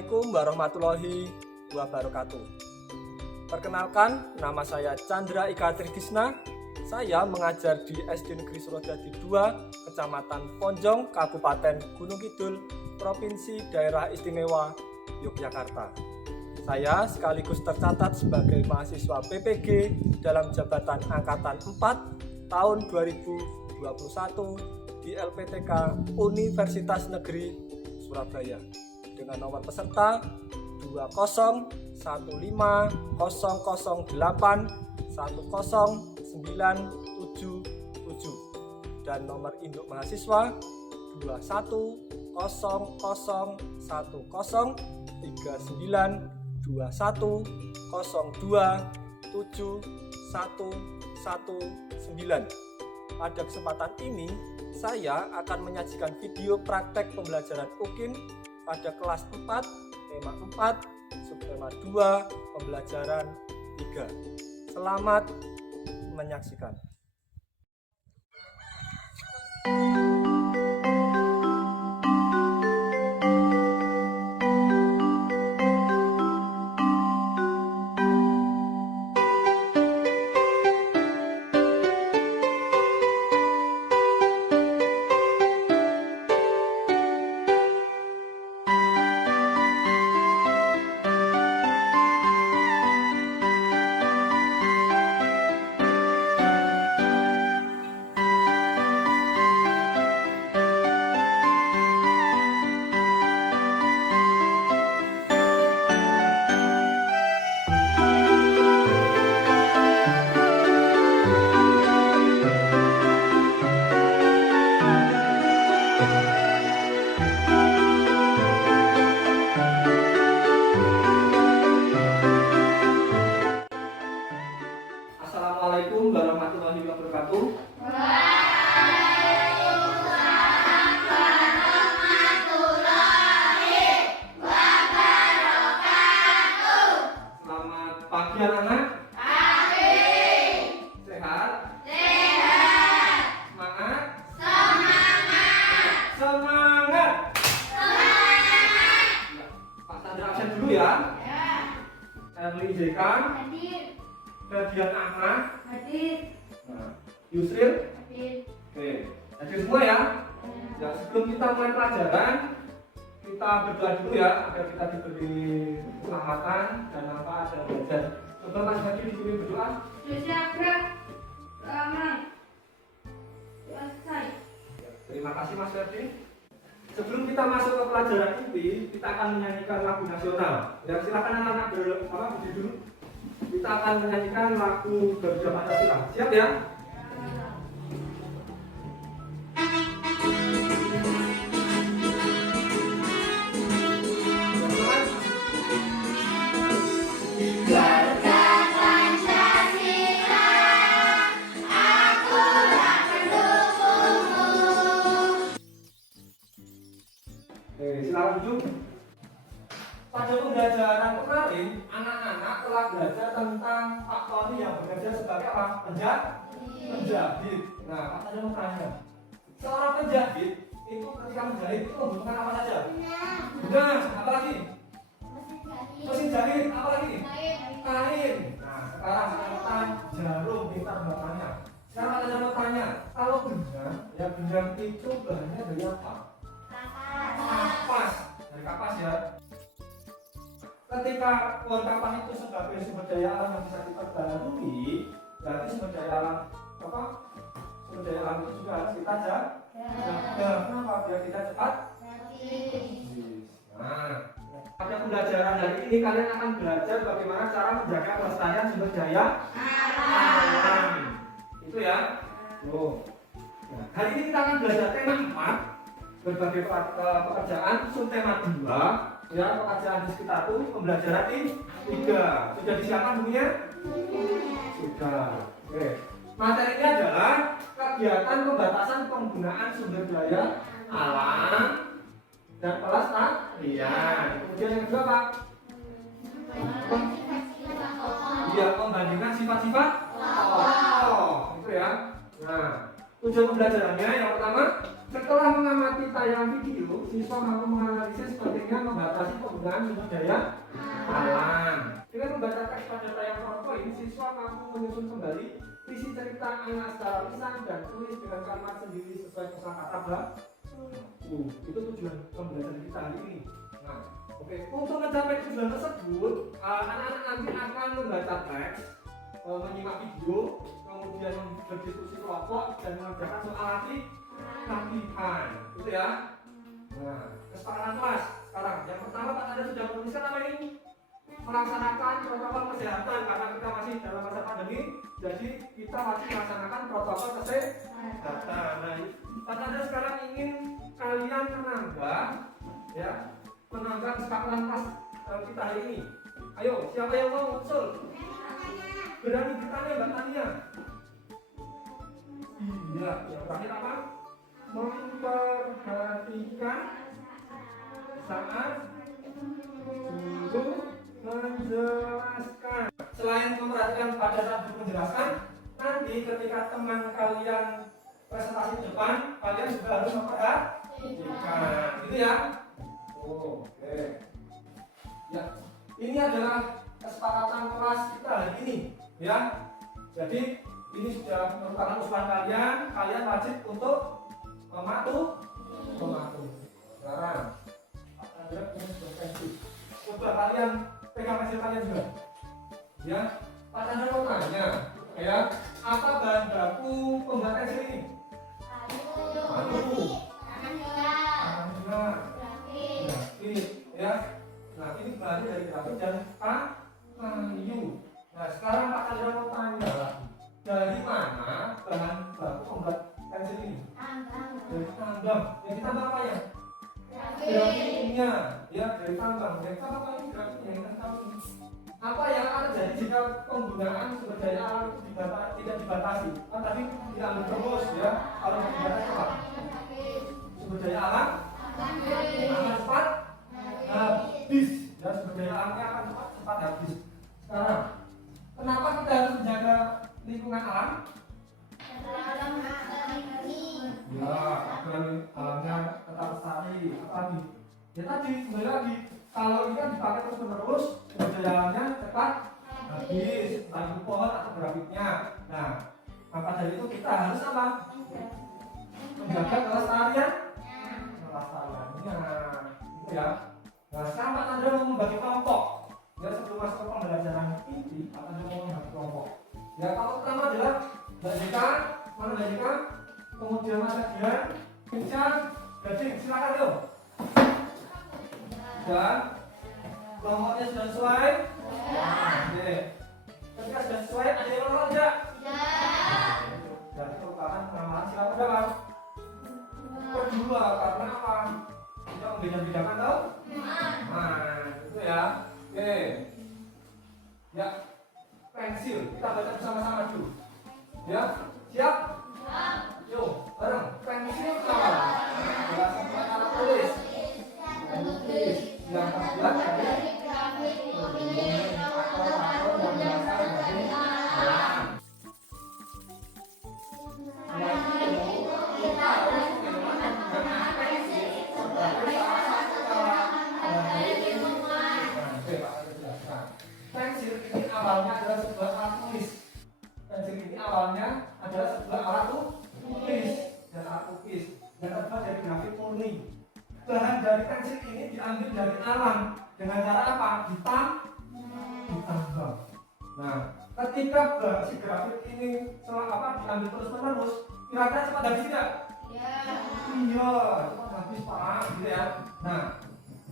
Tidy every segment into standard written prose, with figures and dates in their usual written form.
Assalamualaikum warahmatullahi wabarakatuh. Perkenalkan, nama saya Chandra Ika Tridisna. Saya mengajar di SD Negeri Surodadi 2, Kecamatan Ponjong, Kabupaten Gunung Kidul, Provinsi Daerah Istimewa Yogyakarta. Saya sekaligus tercatat sebagai mahasiswa PPG dalam jabatan Angkatan 4 tahun 2021 di LPTK Universitas Negeri Surabaya dengan nomor peserta 20151510977 dan nomor induk mahasiswa 21013921027119. Pada kesempatan ini, saya akan menyajikan video praktek pembelajaran UKIN pada kelas 4, tema 4, subtema 2, pembelajaran 3. Selamat menyaksikan. Assalamualaikum warahmatullahi wabarakatuh. Waalaikumsalam warahmatullahi wabarakatuh. Selamat pagi anak-anak. Pagi. Sehat? Sehat. Semangat? Semangat. Semangat! Semangat. Pak Chandra absen dulu ya. Ya. Erli Zekan, Hadir. Ferdian Ahmad, Hadir. Yusril. Hadir. Oke, hadir semua ya. Ya, sebelum kita mulai pelajaran, kita berdoa dulu ya agar kita diberi keselamatan dan manfaat dan belajar. Coba Mas Hadi diberi berdoa. Dosa ramai. Selesai. Ya, terima kasih Mas Ferdi. Sebelum kita masuk ke pelajaran inti, kita akan menyanyikan lagu nasional. Ya, silakan anak-anak berdiri dulu. Kita akan menyanyikan lagu Garuda Pancasila. Siap ya? Garuda Pancasila, akulah pendukungmu. Oke, silakan duduk. Pada pembelajaran kemarin, anak-anak telah belajar tentang Pak Tony yang bekerja sebagai apa? Penjahit. Nah, Pak Tony mau tanya, seorang penjahit itu ketika menjahit itu membutuhkan apa saja? Benang, apa lagi? Mesin jahit, apa lagi? Kain. Nah, sekarang saya mau tanya, jarum, pintar bapaknya. Sekarang saya mau tanya, kalau benang, ya benang itu bahannya dari apa? Kapas. Dari kapas ya. Ketika pohon kapas itu sebagai sumber daya alam yang bisa diperbarui, berarti sumber daya alam apa? Sumber daya alam itu juga harus kita jaga. Kenapa? Biar kita cepat. Nah, pada pembelajaran hari ini kalian akan belajar bagaimana cara menjaga kelestarian sumber daya alam. Itu ya. Loh. Nah, hari ini kita akan belajar tema 4, berbagai pekerjaan, subtema 2. Ya, pekerjaan di sekitar itu pembelajaran ini 3. Sudah disiapkan bukunya? Sudah. Oke. Materinya adalah kegiatan pembatasan penggunaan sumber daya alam dan pelestarian. Kemudian yang kedua Pak? Iya, membandingkan sifat-sifat pokok. Itu ya. Nah, tujuan pembelajarannya yang pertama Setelah mengamati tayangan video, siswa mampu menganalisis pentingnya membatasi penggunaan sumber daya alam. Dengan membaca teks pada tayangan PowerPoint, siswa mampu menyusun kembali isi cerita anak secara lisan dan tulis dengan kalimat sendiri sesuai kosakata baku. Itu tujuan pembelajaran kita hari ini. Nah, oke. Untuk mencapai tujuan tersebut, anak-anak nanti akan membaca teks, menyimak video, kemudian berdiskusi kelompok dan mengerjakan soal latihan, gitu ya. Nah, kesepakatan kelas sekarang. Yang pertama Pak Anda sudah menuliskan apa ini? Melaksanakan protokol kesehatan karena kita masih dalam masa pandemi, jadi kita masih melaksanakan protokol kesehatan. Nah, Pak Anda sekarang ingin kalian menambah kesepakatan kelas kita hari ini. Ayo, siapa yang mau usul? Berani bertanya Mbak Tania? Iya, yang terakhir apa? Memperhatikan saat guru menjelaskan. Selain memperhatikan pada saat guru menjelaskan, nanti ketika teman kalian presentasi di depan, kalian juga harus memperhatikan, gitu ya. Oke. Ya, ini adalah kesepakatan kelas kita hari ini, ya. Jadi ini sudah merupakan usulan kalian, kalian wajib untuk mematuhi. Sekarang, Anda punya pensil. Coba kalian pegang pensil kalian juga. Ya, Pak Anda mau tanya, ya, apa bahan baku pembuat pensil ini? Kayu, grafit, ya. Nah, ini bahannya dari grafit dan kayu. Nah, sekarang Pak Anda mau tanya, dari mana bahan baku pembuat pensil ini? Dari tambang. Yang ditambang apa ya? Grafitnya, ya, dari tambang. Dari tambang apa ini grafitnya? Kita tahu ini. Apa yang akan terjadi jika penggunaan sumber daya alam itu tidak dibatasi? Kan tadi tidak ambil terus, ya. Kalau dibatasi apa? Sumber daya alam akan cepat habis. Ya, sumber daya alamnya akan cepat habis. Sekarang, kenapa kita harus menjaga lingkungan alam? Ya, agar alamnya tetap lestari. Apa lagi? Ya tadi, kembali lagi. Kalau ini kan dipakai terus menerus, berjalannya cepat habis, entah itu pohon atau grafitnya. Nah, maka dari itu kita harus apa? Menjaga kelestariannya, itu ya. Nah, sekarang Pak Chandra mau membagi kelompok. Ya, sebelum masuk ke pembelajaran inti, Pak Chandra mau membagi kelompok. Ya, kelompok pertama adalah Mbak Jika, mana Mbak Jika? Kemudian Mas Adian, Pincan, Gading, silakan yuk. Dan kelompoknya sudah sesuai? Oke. Ketika sudah sesuai, ada yang menolak tidak? Jadi merupakan penamaran silakan berapa? Kedua, karena apa? Tidak membeda-bedakan tahu? Nah, itu ya. Oke. Ya, pensil. Kita baca bersama-sama dulu. Ya, siap? Yuk, bareng. Pensil kawan. Bahasa kata tulis. Yang terbuat dari grafit, tulis, atau dan dasar dari alam. Kita harus menggunakan pensil sebagai salah satu alat dari lingkungan. Oke, Pak, saya jelaskan. Pensil ini awalnya adalah sebuah alat tulis. Pensil ini awalnya adalah sebuah alat tulis dan alat lukis yang terbuat dari grafit murni. Bahan dari pensil ini diambil dari alam dengan cara apa? Ditambang. Nah, ketika si grafit ini diambil terus-menerus, kira-kira cepat habis tidak? Iya, cepat habis Pak, gitu ya. Nah,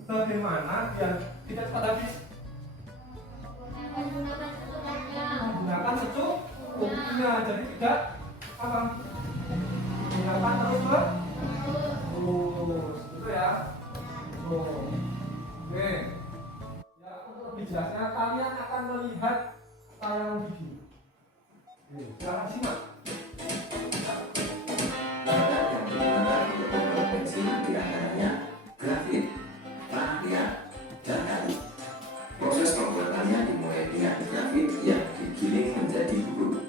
bagaimana biar tidak cepat habis? Menggunakan secukupnya, jadi tidak apa? Menggunakan terus. Gitu ya. Oke. Ya, untuk lebih jelasnya kalian akan melihat tayangan video. Jangan simak. Pensil tidak hanya grafit, latihan, dan kayu. Proses pembuatannya dimulai dengan grafit yang digiling menjadi bubuk.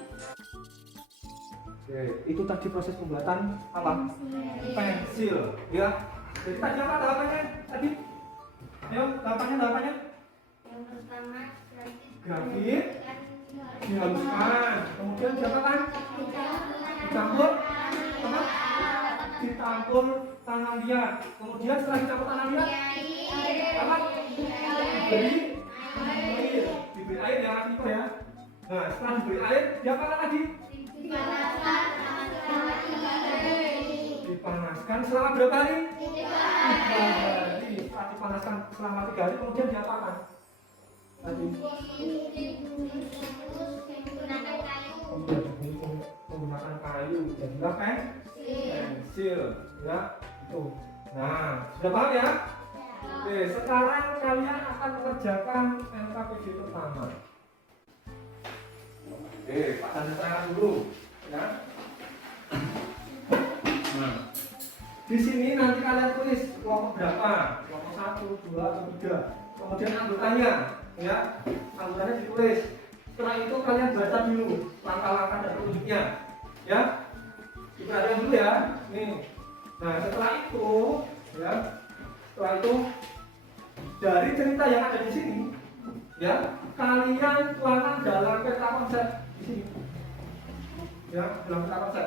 Oke, itu tadi proses pembuatan apa? Pensil, ya. Jadi tadi apa tahapannya? Tadi? Ayo, tahapannya? Yang pertama Grafit dihaluskan, kemudian diapakan? Dicampur apa? Dicampur tanah liat. Kemudian setelah dicampur tanah liat apa? Diberi air ya, itu ya. Nah, setelah diberi air, diapakan lagi? Dipanaskan selama berapa hari? 3 hari. Setelah dipanaskan selama 3 hari, kemudian diapakan? Tadi menggunakan kayu, jadilah pensil, ya itu. Nah, sudah paham ya? Oke, sekarang kalian akan mengerjakan LKPD pertama. Oke, Pak tanda tangan dulu, ya. Nah, di sini nanti kalian tulis kelompok berapa, kelompok 1, 2, atau 3. Kemudian anggotanya, ya, anggotanya ditulis. Setelah itu kalian baca dulu langkah-langkah dan petunjuknya, ya. Diperhatikan dulu ya, nih. Nah, setelah itu, ya, dari cerita yang ada di sini, ya, kalian tuangkan dalam peta konsep di sini, ya, dalam peta konsep.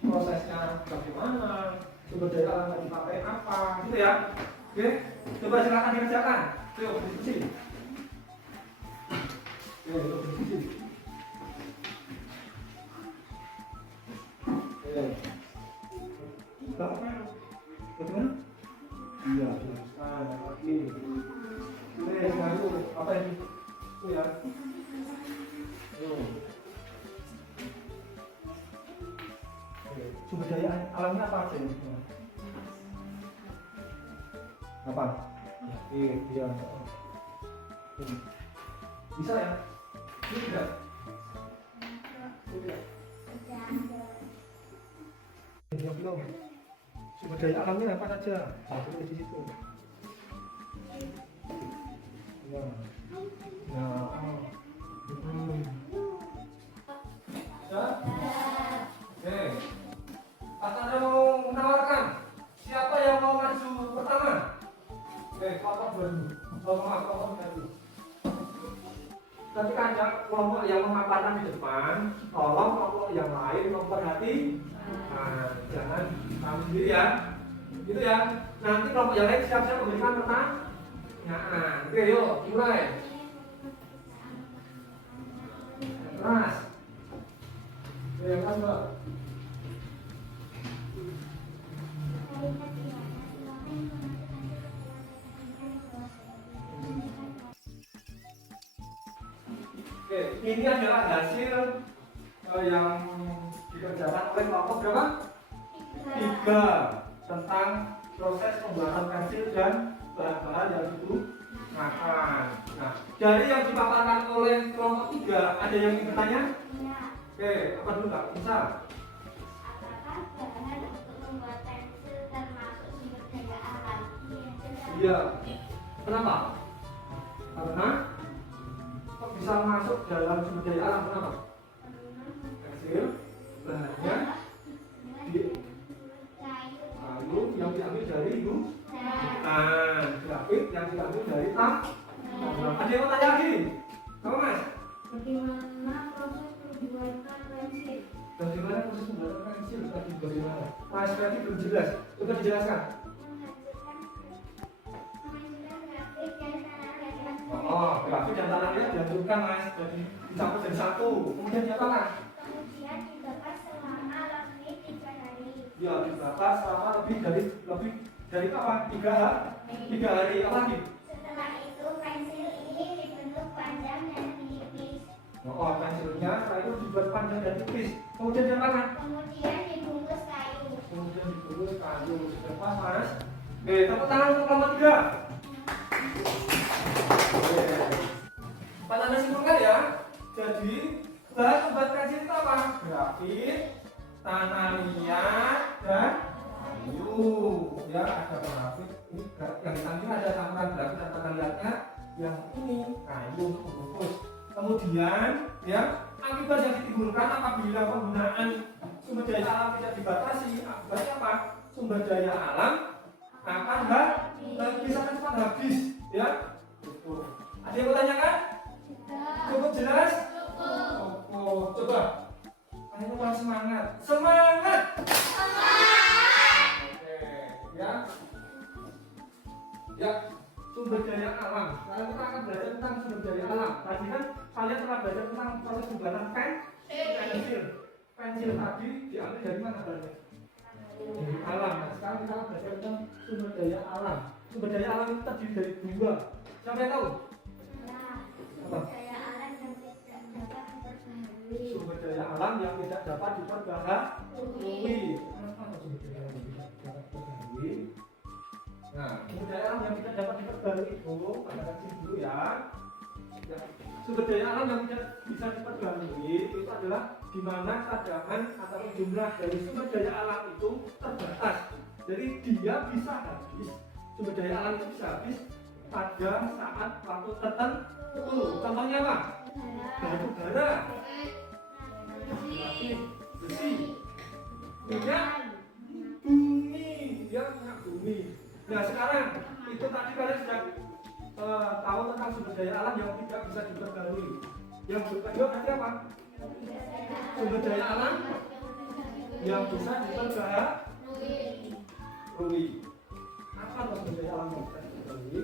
Prosesnya bagaimana, sumber daya alam yang dipakai apa, gitu ya. Oke, coba silakan dikerjakan. Yuk, diskusi. Yuk, diskusi. Bagaimana? Iya, oke. Apa ini? Itu ya. Sumber daya alamnya apa aja? Apa? Iya. Bisa ya? Ini tidak? Yang belum. Sumber daya alamnya apa saja? Satu di situ. Ya. Ya. Oke. Pak Chandra mau menawarkan siapa yang mau maju pertama? Oke, kelompok baru. Kelompok baru. Ketika ada kelompok yang memaparkan di depan, tolong kelompok yang lain memperhati. Nah, jangan kamu sendiri ya. Gitu ya. Nanti kelompok yang lain siap-siap memberikan pertanyaan. Oke, yuk mulai. Keras. Keras, Mbak. Oke, ini adalah hasil yang dikerjakan oleh kelompok berapa? 3 tentang proses pembuatan pensil dan bahan-bahan yang digunakan. Nah, dari yang dipaparkan oleh kelompok 3, ada yang ingin bertanya? Oke, apa dulu Kak? Bisa? Apakah bahan untuk membuat pensil termasuk sumber daya alam? Iya. Kenapa? Karena kok bisa masuk dalam sumber daya alam? Kenapa? Pensil, bahannya kayu yang diambil dari hutan, grafit yang diambil dari tanah. Ada yang mau tanya lagi? Kamu Mas? Bagaimana proses pembuatan pensil? Bagaimana proses pembuatan pensil? Tadi bagaimana? Mas Ferdi belum jelas. Coba dijelaskan. Oh, grafit dan tanah liat dihancurkan Mas. Jadi dicampur jadi satu. Kemudian diapakan? Kemudian dibakar selama lebih 3 hari. Ya, dibakar selama lebih dari apa? 3 hari. Apa lagi? Setelah itu pensil ini dibentuk panjang dan tipis. Oh, pensilnya setelah itu dibuat panjang dan tipis. Kemudian diapakan? Kemudian dibungkus kayu. Kemudian dibungkus kayu. Sudah pas Mas? Oke, tepuk tangan untuk kelompok 3. Pak Tanda simpulkan ya. Jadi bahan pembuat pensil itu apa? Grafit, tanah liat, dan kayu. Ya, ada grafit. Ini yang diambil ada campuran grafit dan tanah liatnya. Yang ini kayu untuk membungkus. Kemudian, ya, akibat yang ditimbulkan apabila penggunaan sumber daya alam tidak dibatasi, berarti apa? Sumber daya alam akan bisa cepat habis, ya. Ada yang mau tanyakan? Cukup jelas? Oh, coba. Ayo kurang semangat. Semangat. Oke, ya. Ya, sumber daya alam. Sekarang kita akan belajar tentang sumber daya alam. Tadi kan kalian telah belajar tentang proses pembuatan pensil. Pensil tadi diambil dari mana bahannya? Dari alam. Nah, sekarang kita akan belajar tentang sumber daya alam. Sumber daya alam itu terdiri dari dua. Siapa yang tahu? Apa? Sumber daya alam yang tidak dapat diperbaharui. Kenapa sumber daya alam yang tidak dapat diperbaharui? Nah, sumber daya alam yang tidak dapat diperbaharui itu, kita kasih dulu ya. Sumber daya alam yang tidak bisa diperbaharui itu adalah di mana cadangan atau jumlah dari sumber daya alam itu terbatas. Jadi dia bisa habis. Sumber daya alam itu bisa habis pada saat waktu tertentu. Contohnya apa? Batu bara, besi, minyak bumi, ya minyak bumi. Nah sekarang itu tadi kalian sudah tahu tentang sumber daya alam yang tidak bisa diperbarui. Yang kedua tadi apa? Sumber daya alam yang bisa diperbarui. Apa sumber daya alam yang bisa diperbarui?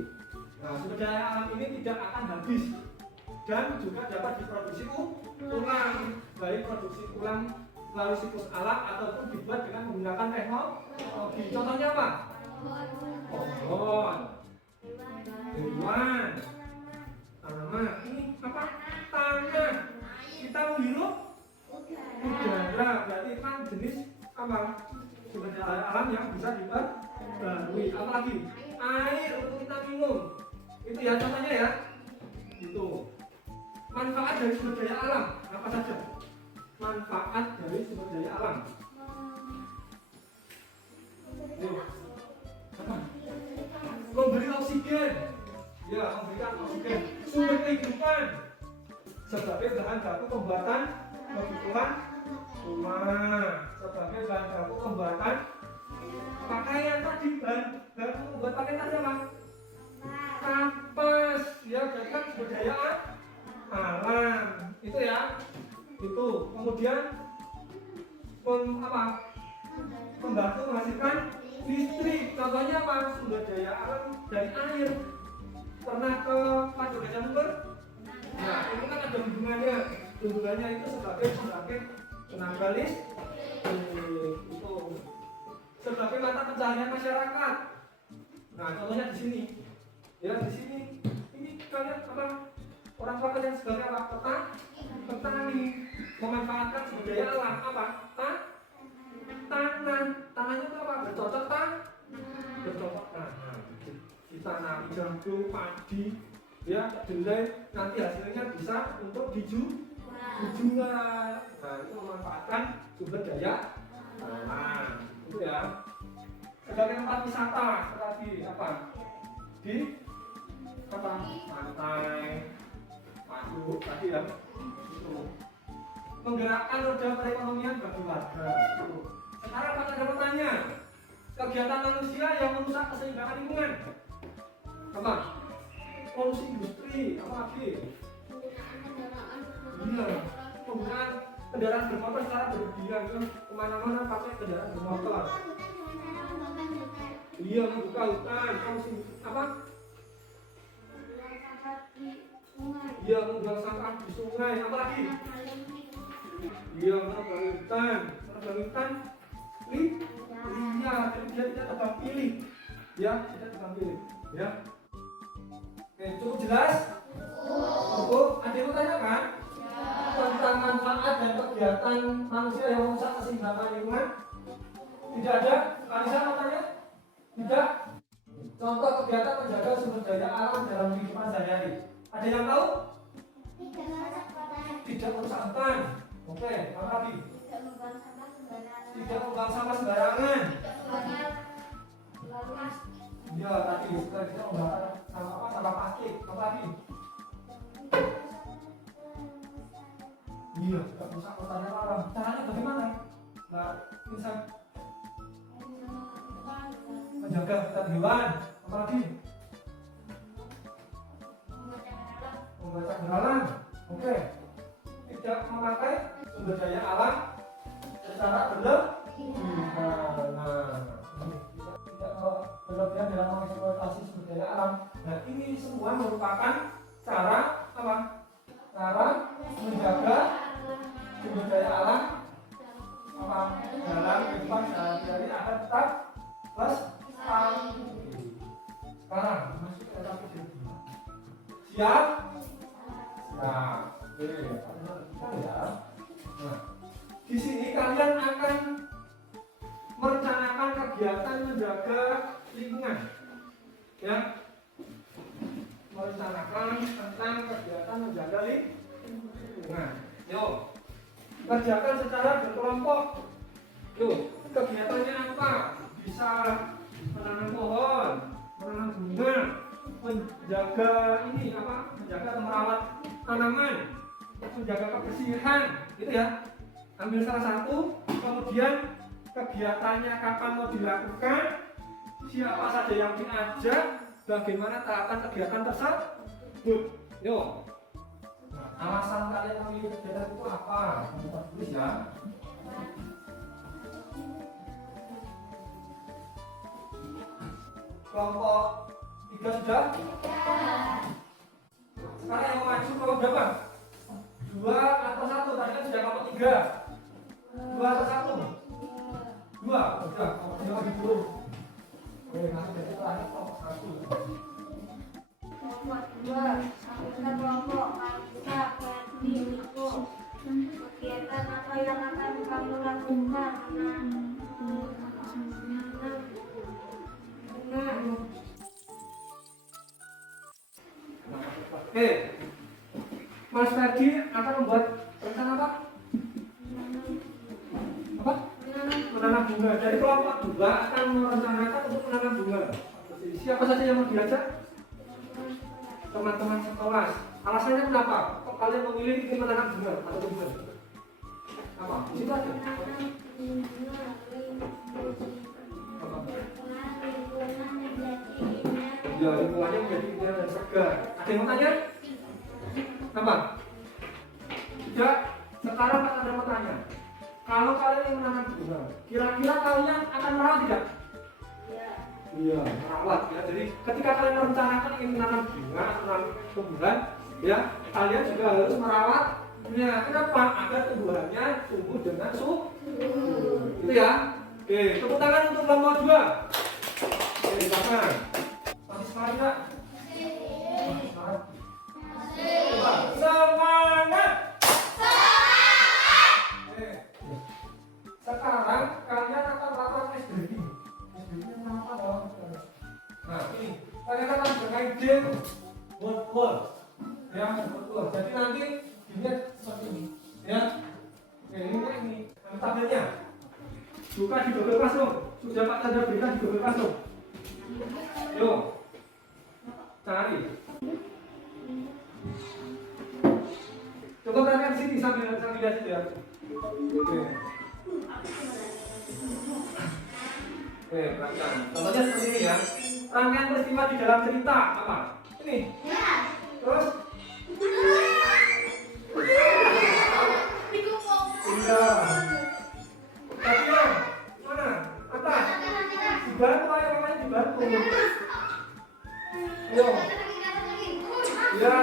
Nah sumber daya alam ini tidak akan habis dan juga dapat diproduksi ulang, baik produksi ulang melalui siklus alam ataupun dibuat dengan menggunakan teknologi. Contohnya apa? Pohon, tumbuhan, tanaman. Ini apa? Tanah. Kita menghirup udara. Berarti kan jenis apa? Sumber daya alam yang bisa diperbarui. Apalagi air untuk kita minum. Itu ya contohnya ya. Itu. Manfaat dari sumber daya alam apa saja? Manfaat dari sumber daya alam. Memberi oksigen, ya memberikan oksigen. Sumber kehidupan sebagai bahan baku pembuatan kebutuhan rumah, sebagai bahan baku pembuatan pakaian tadi, bahan baku membuat pakaian tadi apa? Kapas, ya jadi kan sumber daya alam itu ya. Itu kemudian membantu menghasilkan listrik. Contohnya apa? Sumber daya alam dari air. Pernah ke Waduk Gajah Mungkur? Nah itu kan ada hubungannya. Hubungannya itu sebagai tenaga listrik, itu sebagai mata pencaharian masyarakat. Nah contohnya di sini, ya di sini ini kalian apa? Orang tua kalian sebagai apa? Petani memanfaatkan sumber daya alam apa? Tanahnya itu apa? Bercocok tanam. Ditanami jagung, padi, ya kedelai. Nanti hasilnya bisa untuk dijual. Nah itu memanfaatkan sumber daya alam. Itu ya. Sebagai tempat wisata tadi apa? Di apa? Pantai, waduk tadi ya. Itu menggerakkan roda perekonomian bagi warga. Sekarang ada pertanyaan, kegiatan manusia yang merusak keseimbangan lingkungan apa? Polusi industri, apa lagi? Iya, penggunaan kendaraan bermotor secara berlebihan, kemana-mana pakai kendaraan bermotor. Iya, membuka hutan, polusi apa? Iya, membuang sampah di sungai, apa lagi? Iya, menerbang hutan, iya, jadi dia tidak tebang pilih, ya, tidak tebang pilih, ya. Oke, cukup jelas? Cukup. Ada yang mau tanyakan? Tentang manfaat dan kegiatan manusia yang merusak keseimbangan lingkungan? Tidak ada? Kanisa mau tanya? Tidak? Contoh kegiatan menjaga sumber daya alam dalam kehidupan sehari-hari. Ada yang tahu? Tidak merusak hutan. Oke, apa lagi? Tidak membuang sampah sembarangan. Ya, tadi kita tidak membakar sampah plastik. Apa lagi? Iya, tidak merusak hutan alam. Caranya bagaimana? Mbak Insan. Menjaga hutan hewan. Apa lagi? Membaca halangan. Oke. Tidak memakai sumber daya alam secara berlebihan. Nah, tidak berlebihan dalam mengeksploitasi sumber daya alam. Nah, ini semua merupakan cara apa? Cara menjaga sumber daya alam apa dalam kehidupan sehari-hari agar tetap lestari. Sekarang masuk ke topik kedua. Siap? Siap. Oke, ya. Nah, di sini kalian akan merencanakan kegiatan menjaga lingkungan, ya. Merencanakan tentang kegiatan menjaga lingkungan. Yuk, kerjakan secara berkelompok. Yuk, kegiatannya apa? Bisa menanam pohon, menanam bunga, menjaga ini apa? Menjaga atau merawat tanaman, menjaga kebersihan, gitu ya. Ambil salah satu, kemudian kegiatannya kapan mau dilakukan, siapa saja yang diajak, bagaimana tahapan kegiatan tersebut. Yuk. Nah, alasan kalian memilih kegiatan itu apa? Kita tulis ya. Kelompok 3 sudah? Sekarang yang mau maju kelompok berapa? 2 atau 1? Tadi kan sudah kelompok 3. 2 atau 1? 2. Sudah, kelompok 2 dulu. Oke, nanti dari terakhir kelompok 1. Kelompok 2, anggota kelompok bisa berminggu. Kegiatan apa yang akan kamu lakukan? Oke, Mas Ferdi akan membuat rencana apa? Apa? Menanam bunga. Jadi kelompok 2 akan merencanakan untuk menanam bunga. Siapa saja yang mau diajak? Teman-teman sekelas. Alasannya kenapa? Kok kalian memilih ingin menanam bunga atau bunga? Apa? Di situ aja. Ya, lingkungannya menjadi indah dan segar. Ada yang mau tanya? Apa? Tidak. Sekarang ada yang mau tanya. Kalau kalian ingin menanam bunga, kira-kira kalian akan merawat tidak? Iya, merawat ya. Jadi ketika kalian merencanakan ingin menanam bunga atau menanam tumbuhan, ya kalian juga harus merawatnya. Kenapa? Agar tumbuhannya tumbuh dengan subur. Itu ya. Oke, tepuk tangan untuk kelompok 2. Oke, silakan. Masih semangat tidak? Semangat. Semangat. Oke. Sekarang kalian akan melakukan SDG. Apa dong? Nah, ini kalian akan bermain game word. Ya, word. Jadi nanti dilihat seperti ini. Ya. Oke, ini tabelnya. Buka di Google Classroom. Sudah Pak Tanda berikan di Google Classroom. Yuk. Cari. Coba perhatikan di sini sambil lihat itu ya. Oke. Oke, perhatikan. Contohnya seperti ini ya. Rangkaian peristiwa di dalam cerita apa? Ini. Terus. Iya. Tapi mana? Atas. Dibantu ayo namanya dibantu. Yo. Ya.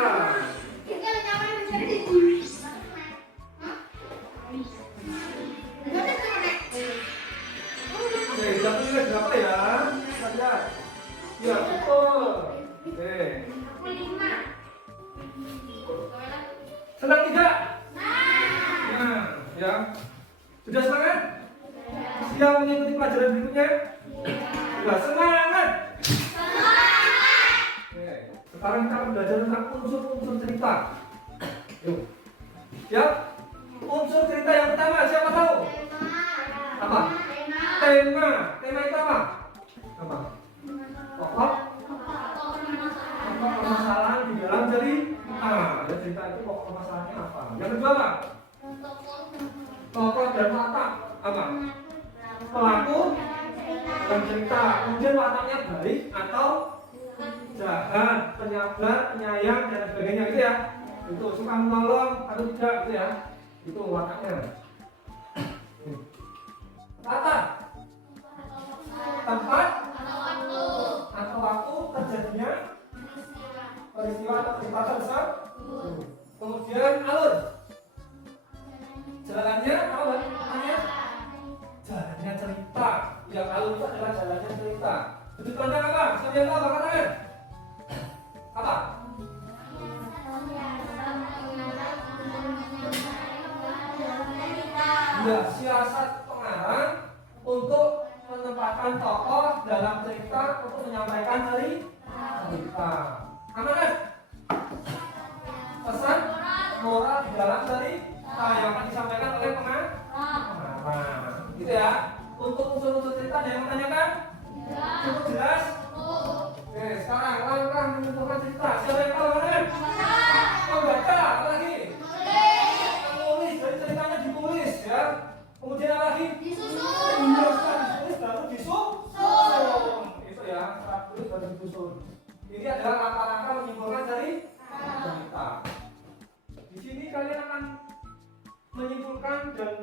Oke, jatuhnya berapa ya? Kita lihat. Ya, betul. Oke. Senang tidak? Nah, ya. Sudah semangat? Siap mengikuti pelajaran berikutnya? Sudah semangat? Oke. Sekarang kita akan belajar tentang unsur-unsur cerita. Yuk. Siap? Unsur cerita yang pertama siapa tahu? Apa? Tema itu apa? Apa? Pokok permasalahan di dalam cerita. Ya, cerita itu pokok permasalahannya apa? Yang kedua apa? Tokoh dan watak apa? Pelaku dalam cerita. Kemudian wataknya baik atau jahat, penyabar, penyayang dan sebagainya gitu ya. Itu suka menolong atau tidak gitu ya. Itu wataknya. Kata tempat atau waktu terjadinya peristiwa atau cerita tersebut. Kemudian alur. Jalannya apa namanya? Jalannya cerita. Yang alur itu adalah jalannya cerita. Sudut pandang apa? Siapa yang tahu apa katanya? Apa? Ya, siasat pengarang untuk menempatkan tokoh dalam cerita untuk menyampaikan cerita. Amanah? Pesan moral di dalam cerita yang akan disampaikan oleh pengarang. Gitu ya. Untuk unsur-unsur cerita ada yang menanyakan? Cukup jelas? Oke, sekarang langkah menentukan cerita. Siapa yang tahu mana? Membaca, apa lagi? Menulis, jadi ceritanya ditulis ya. Kemudian apa lagi? Disusun. Ditulis baru disusun. Itu ya, setelah tulis baru disusun. Ini adalah langkah-langkah menyimpulkan dari cerita. Di sini kalian akan menyimpulkan dan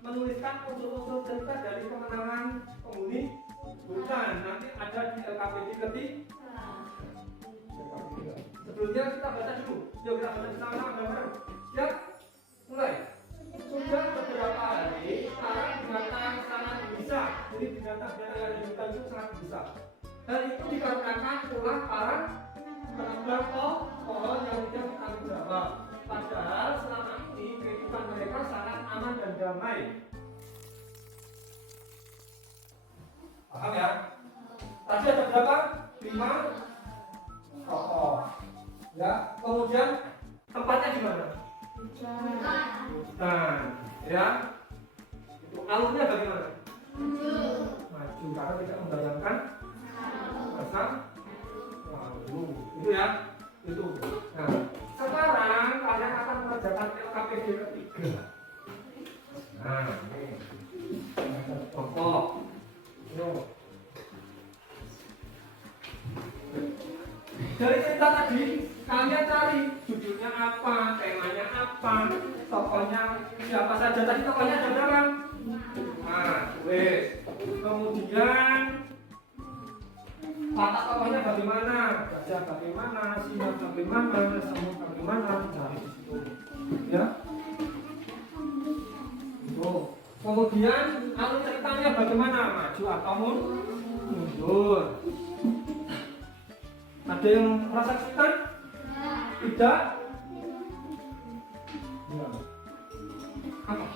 menuliskan unsur-unsur cerita dari kemenangan penghuni hutan. Nanti ada di LKPD ketiga. Sebelumnya kita baca dulu. Yuk kita baca bersama-sama bareng. Siap? Mulai. Sudah beberapa hari sekarang binatang sangat bisa. Jadi binatang yang ada di hutan itu sangat bisa. Dan itu dikarenakan ulah para penebang pohon yang tidak bertanggung jawab. Padahal selama ini kehidupan mereka sangat aman dan damai. Paham ya? Tadi ada berapa? 5 tokoh. Ya, kemudian tempatnya di mana? Hutan. Ya. Itu alurnya bagaimana? Maju karena tidak membayangkan masa lalu. Itu ya. Itu. Nah, sekarang kalian akan mengerjakan LKPD ketiga. Nah, ini ada tokoh. Dari cerita tadi, kalian cari judulnya apa, temanya apa, tokohnya siapa saja. Tadi tokohnya ada berapa? Nah, wes. Kemudian watak tokohnya bagaimana, gajah bagaimana, singa bagaimana, semut bagaimana, cari di situ. Ya. Kemudian alur ceritanya bagaimana, maju atau mundur. Ada yang merasa kesulitan? Tidak? Ya. Apa?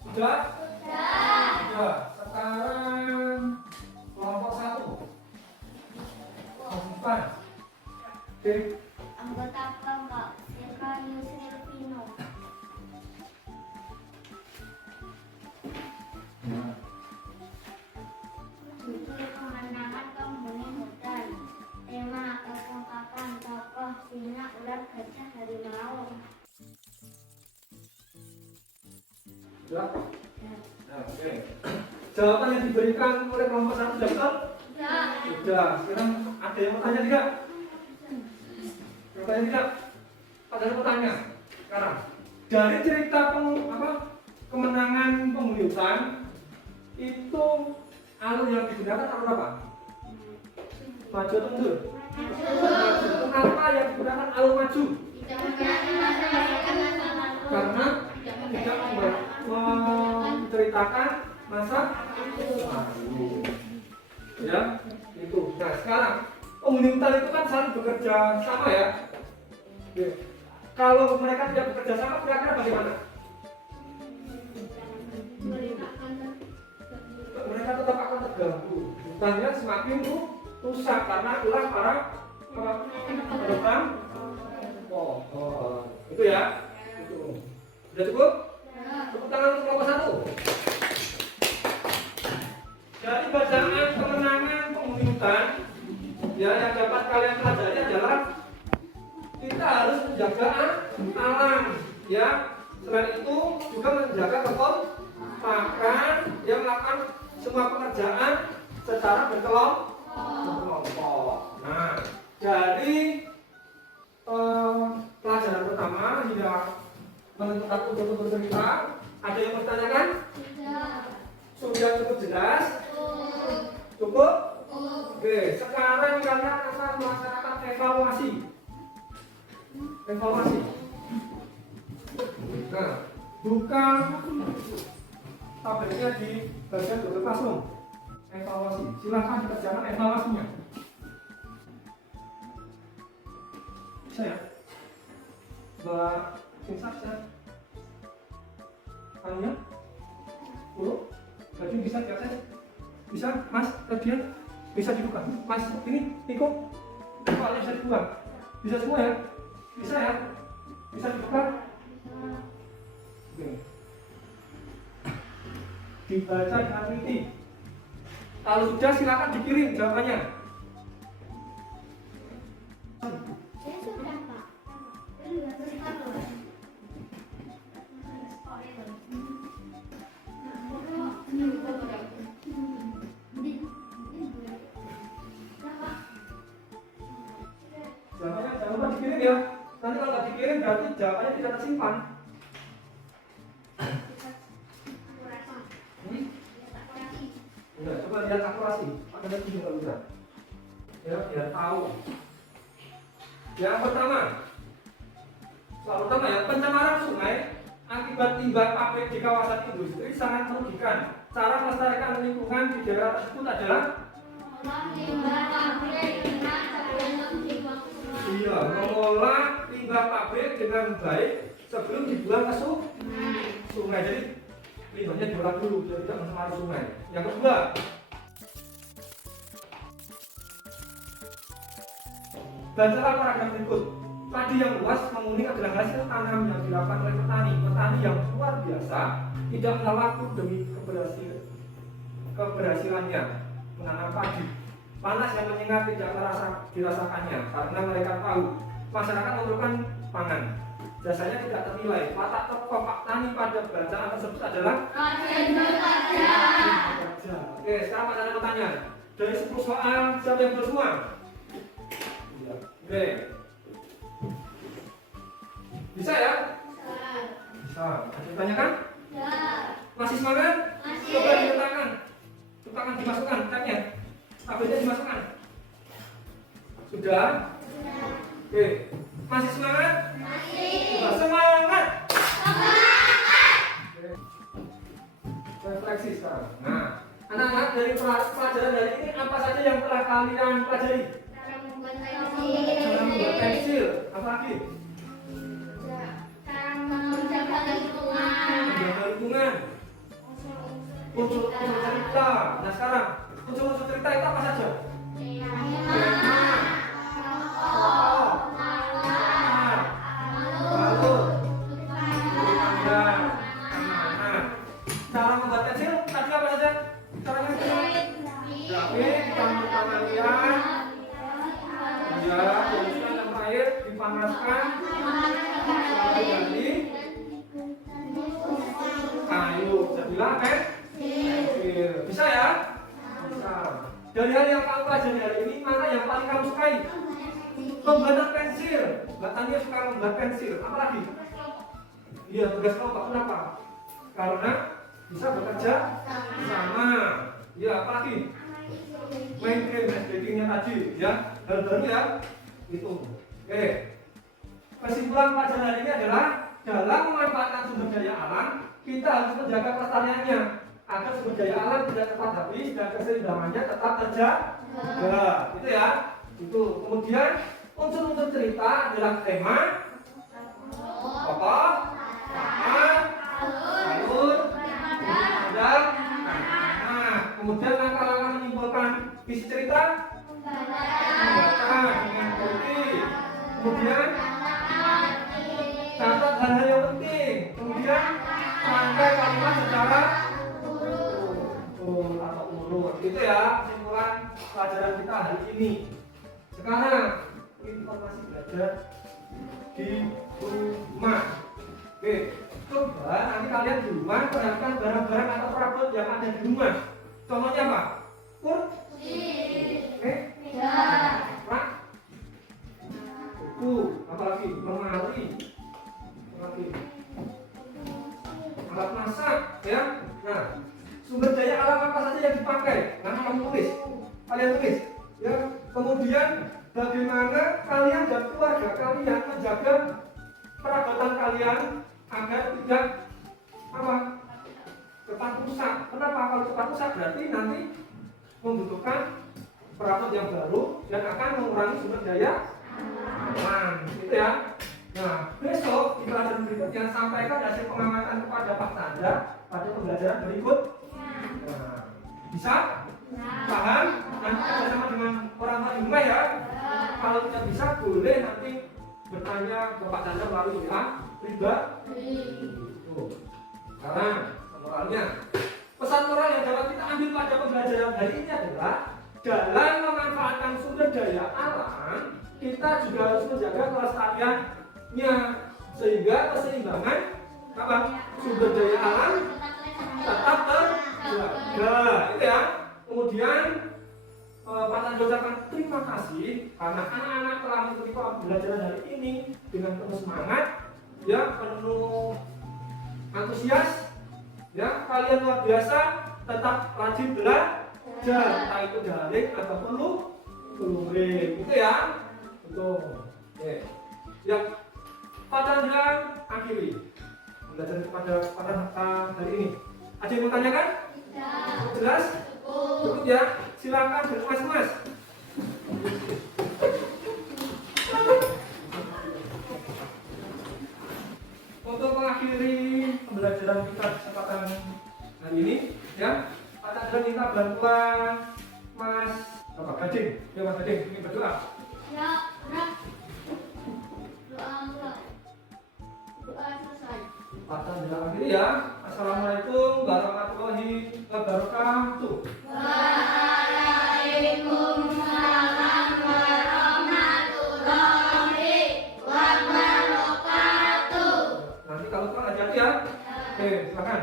Sudah? Sudah. Sekarang kelompok 1. Kelompok Anggota kelompok Silvanus Silvino. Judul kemenangan penghuni hutan. Tema atau ungkapan tokoh singa, ular, gajah, harimau. Sudah? Nah, oke. Jawaban yang diberikan oleh kelompok 1 sudah betul? Sudah. Sekarang ada yang mau tanya tidak? Bertanya tidak? Ada yang mau tanya? Sekarang dari cerita kemenangan penghuni hutan itu alur yang digunakan alur apa? Maju atau mundur? Maju. Kenapa yang digunakan alur maju? Karena tidak menceritakan masa lalu. Ya, itu. Nah, sekarang penghuni hutan itu kan saling bekerja sama ya. Oke. Kalau mereka tidak bekerja sama, kira-kira bagaimana? Mereka tetap akan terganggu. Hutannya semakin rusak karena ulah para penebang pohon. Itu ya. Itu. Sudah cukup? Tepuk tangan untuk kelompok 1. Dari bacaan kemenangan penghuni hutan ya yang dapat kalian pelajari adalah kita harus menjaga alam, ya. Selain itu juga menjaga kekompakan, yang melakukan semua pekerjaan secara berkelompok. Nah, dari pelajaran pertama hingga menentukan untuk bercerita, ada yang bertanyakan? Sudah cukup jelas? Cukup? Oke, sekarang kalian akan melaksanakan evaluasi. Nah, buka tabelnya di bagian Google Classroom. Evaluasi. Silakan dikerjakan evaluasinya. Bisa ya? Mbak Insaf ya? Tanya? Baju bisa diakses? Bisa? Mas, bagian? Bisa dibuka? Mas, ini, ikut? Soalnya bisa dibuka? Bisa semua ya? Bisa ya? Bisa dibuka? Oke. Dibaca dengan teliti. Kalau sudah silakan dikirim jawabannya. Saya sudah, Pak. Jawabannya jangan lupa dikirim ya. Nanti kalau nggak dikirim berarti jawabannya tidak tersimpan. Udah, coba lihat akurasi. Ada lagi juga bisa. Ya, biar tahu. Yang pertama, soal pertama ya, pencemaran sungai akibat limbah pabrik di kawasan industri sangat merugikan. Cara melestarikan lingkungan di daerah tersebut adalah mengolah limbah pabrik dengan baik sebelum dibuang ke sungai. Jadi limbahnya diolah dulu biar tidak mencemari sungai. Yang kedua, bacalah paragraf berikut. Padi yang luas menguning adalah hasil tanam yang dilakukan oleh petani. Petani yang luar biasa tidak mengenal waktu demi keberhasilannya menanam padi. Panas yang menyengat tidak dirasakannya karena mereka tahu masyarakat memerlukan pangan. Jasanya tidak ternilai. Watak tokoh Pak Tani pada bacaan tersebut adalah bekerja. Oke, sekarang ada pertanyaan. Dari 10 soal, siapa yang betul semua? Oke. Bisa ya? Bisa. Ada yang tanyakan? Masih semangat? Coba diletakkan. Letakkan dimasukkan tabnya. Tabelnya dimasukkan. Sudah? Oke. Masih semangat? Sudah semangat. Refleksi sekarang. Nah, anak-anak dari pelajaran dari ini apa saja yang telah kalian pelajari? Cara membuat pensil. Apa lagi? Menjaga lingkungan. Menjaga lingkungan. Unsur-unsur cerita. Nah sekarang unsur-unsur cerita itu apa saja? Cara membuat pensil tadi apa saja? Caranya grafik, ditambah tangan, ya, tuliskan yang terakhir dipanaskan, dari kayu, jadilah pensil. Bisa ya? Bisa. Dari hal yang kamu pelajari hari ini, mana yang paling kamu sukai? Membuat pensil. Mbak Tania suka membuat pensil. Apa lagi? Iya, tugas kelompok. Kenapa? Karena bisa bekerja sama. Ya, apa lagi? Main game, backingnya tadi, ya. Hal baru ya. Itu. Oke. Kesimpulan pelajaran hari ini adalah dalam memanfaatkan sumber daya alam, kita harus menjaga pelestariannya agar sumber daya alam tidak cepat habis dan keseimbangannya tetap terjaga. Itu ya. Itu. Kemudian unsur-unsur cerita adalah tema, tokoh, alur, dan kemudian langkah-langkah menyimpulkan isi cerita, membaca dengan teliti, kemudian catat hal-hal yang penting, kemudian rangkai kalimat secara urut atau urut. Itu ya kesimpulan pelajaran kita hari ini. Sekarang informasi belajar di rumah. Oke, coba nanti kalian di rumah perhatikan barang-barang atau perabot yang ada di rumah. Contohnya apa? Kursi, Meja, rak, buku, apalagi lemari, apalagi alat masak, ya. Nah, sumber daya alam apa saja yang dipakai? Nah, kalian tulis, ya. Kemudian bagaimana kalian dan keluarga kalian menjaga perabotan kalian agar tidak apa? Cepat rusak. Kenapa? Kalau cepat rusak berarti nanti membutuhkan perabot yang baru dan akan mengurangi sumber daya alam, gitu ya. Nah, besok di pelajaran berikutnya sampaikan hasil pengamatan kepada Pak Tanda pada pembelajaran berikut. Nah, bisa? Paham? Nanti bersama dengan orang tua di rumah ya. Kalau tidak bisa boleh nanti bertanya ke Pak Tanda melalui WA pribadi. Sekarang moralnya, pesan moral yang dapat kita ambil pada pembelajaran hari ini adalah dalam memanfaatkan sumber daya alam kita juga harus menjaga kelestariannya sehingga keseimbangan apa sumber daya alam tetap terjaga, itu ya. Kemudian Pak Tanda ucapkan terima kasih karena anak-anak telah mengikuti pembelajaran hari ini dengan penuh semangat, ya, penuh antusias, ya. Kalian luar biasa, tetap rajin belajar, entah itu daring ataupun luring, gitu ya. Betul. Oke. Ya, Pak Tanda akhiri pembelajaran pada hari ini. Ada yang mau tanyakan? tidak, Jelas? Cukup ya. Silakan berkemas-kemas. Untuk mengakhiri pembelajaran kita di kesempatan hari ini, ya, Pak Tanda minta bantuan Mas Gading. Ya, Mas Gading ingin berdoa. ya, udah, doa mulai, doa selesai. Pak Tanda akhiri ya. Assalamualaikum warahmatullahi wabarakatuh. Waalaikumsalam warahmatullahi wabarakatuh. Nanti kalau kurang hati-hati ya. Oke, silakan.